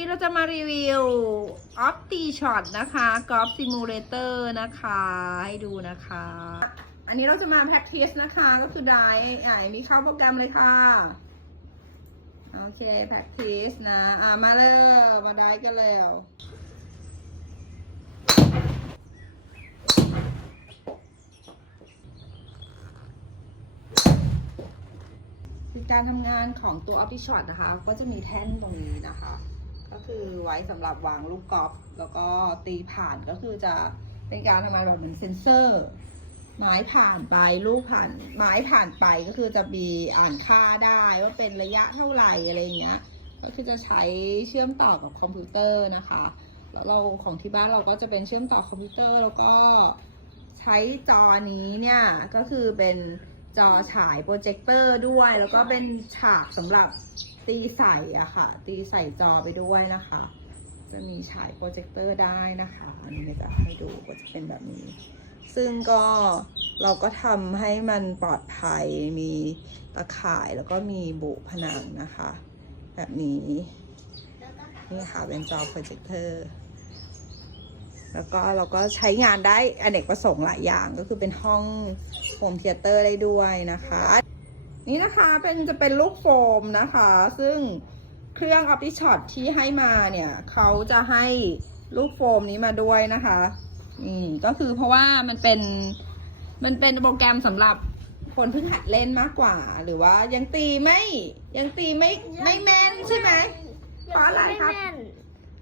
นี้เราจะมารีวิว Opti Shot นะคะ Golf Simulator นะคะ ให้ดูนะคะ อันนี้เราจะมา practice นะคะ ก็คือได้อ่ามีเข้าโปรแกรมเลยค่ะ โอเค practice นะ อ่ามาเลย มาได้กันแล้วการทำงานของตัว OptiShot นะคะ ก็จะมีแท่นตรงนี้นะคะ ก็คือไว้สำหรับวางลูกกอล์ฟแล้วก็ตีผ่านก็คือจะเป็นการทำงานแบบเหมือนเซนเซอร์ ไม้ผ่านไปลูกผ่านไม้ผ่านไปก็คือจะมีอ่านค่าได้ว่าเป็นระยะเท่าไหร่อะไรเงี้ย ก็คือจะใช้เชื่อมต่อกับคอมพิวเตอร์นะคะ แล้วเราของที่บ้านเราก็จะเป็นเชื่อมต่อคอมพิวเตอร์แล้วก็ใช้จอนี้เนี่ยก็คือเป็นจอฉายโปรเจคเตอร์ด้วย แล้วก็เป็นฉากสำหรับ ตีใส่อะค่ะ ตีใส่จอไปด้วยนะคะ จะมีฉายโปรเจคเตอร์ได้นะคะ อันนี้จะให้ดูก็จะเป็นแบบนี้ ซึ่งก็เราก็ทำให้มันปลอดภัย มีตะข่ายแล้วก็มีบุผนังนะคะ แบบนี้ นี่ค่ะเป็นจอโปรเจคเตอร์แล้วก็เราก็ใช้งานได้อเนกประสงค์หลายอย่างก็คือเป็นห้องโฮมเทเตอร์ได้ด้วยนะคะ นี่นะคะเป็นจะเป็นลูกโฟมนะคะ ซึ่งเครื่อง o p t i Shot ที่ให้มาเนี่ยเขาจะให้ลูกโฟมนี้มาด้วยนะคะนี่ก็คือเพราะว่ามันเป็นมันเป็นโปรแกรมสำหรับคนเพิ่งหัดเล่นมากกว่า หรือว่ายังตีไม่ยังตีไม่ไม่แม่นใช่ไหม เพราะอะไรครับม่แม่น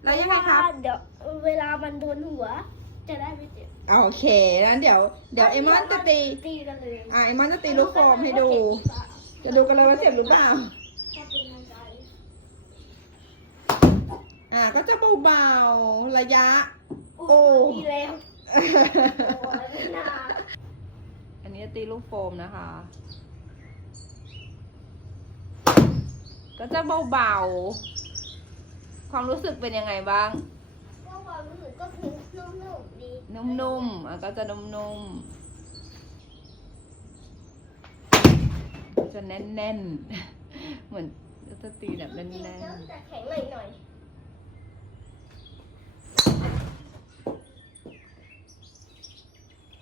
แล้วยังไงครับเพาะว่าเดี๋ยวเวลามันโดนหัว จะได้ไม่เจ็บ โอเคนั้นเดี๋ยวเดี๋ยวเอมอนจะตีตีกันเลยอ่าเอมอนจะตีลูกโฟมให้ดู จะดูกันเลยว่าเจ็บหรือเปล่าถ้าเป็นกำลังใจอ่าก็จะเบาๆระยะ โอ้โอ้ดีแล้วโอ้ยไม่น่าอันนี้จะตีลูกโฟมนะคะ ก็จะเบาๆความรู้สึกเป็นยังไงบ้างก็ความรู้สึกก็คือ นุ่มๆดีนุ่มๆอะก็จะนุ่มๆจะแน่นๆ เหมือนจะตีแบบจริงแน่ๆนจะแข็งหน่อยหน่อยๆ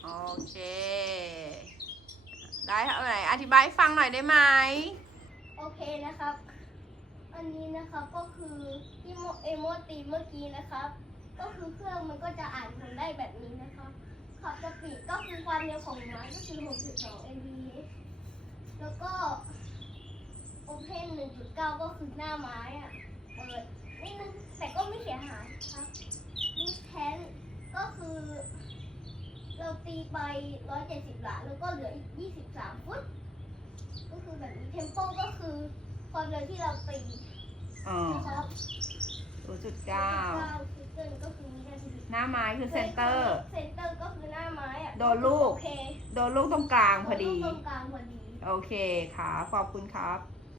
โอเค ได้เท่าไหร่อธิบายให้ฟังหน่อยได้ไหมๆโอเคนะครับ อันนี้นะครับก็คือที่โมเอโมตีเมื่อกี้นะครับ ก็คือเครื่องมันก็จะอ่านผลได้แบบนี้นะครับขับสปีดก็คือความเร็วของไม้ก็คือ 6.2 mps แล้วก็ Open 1.9 ก็คือหน้าไม้อะเปิดนิดนึงแต่ก็ไม่เสียหายครับ Distance ก็คือ เราตีไป 170 หลา แล้วก็เหลืออีก 23 ฟุต ก็คือแบบนี้ Tempo ก็คือ ความเร็วที่เราตีอ๋อนะครับศูนย์จุด เก้าคือเกินก็คือมีแค่ที่หน้าไม้คือเซนเตอร์ เซนเตอร์ก็คือหน้าไม้อะโดนลูก โอเคโดนลูกตรงกลางพอดีโนลูกตรงกลางพอดี โอเคค่ะขอบคุณครับ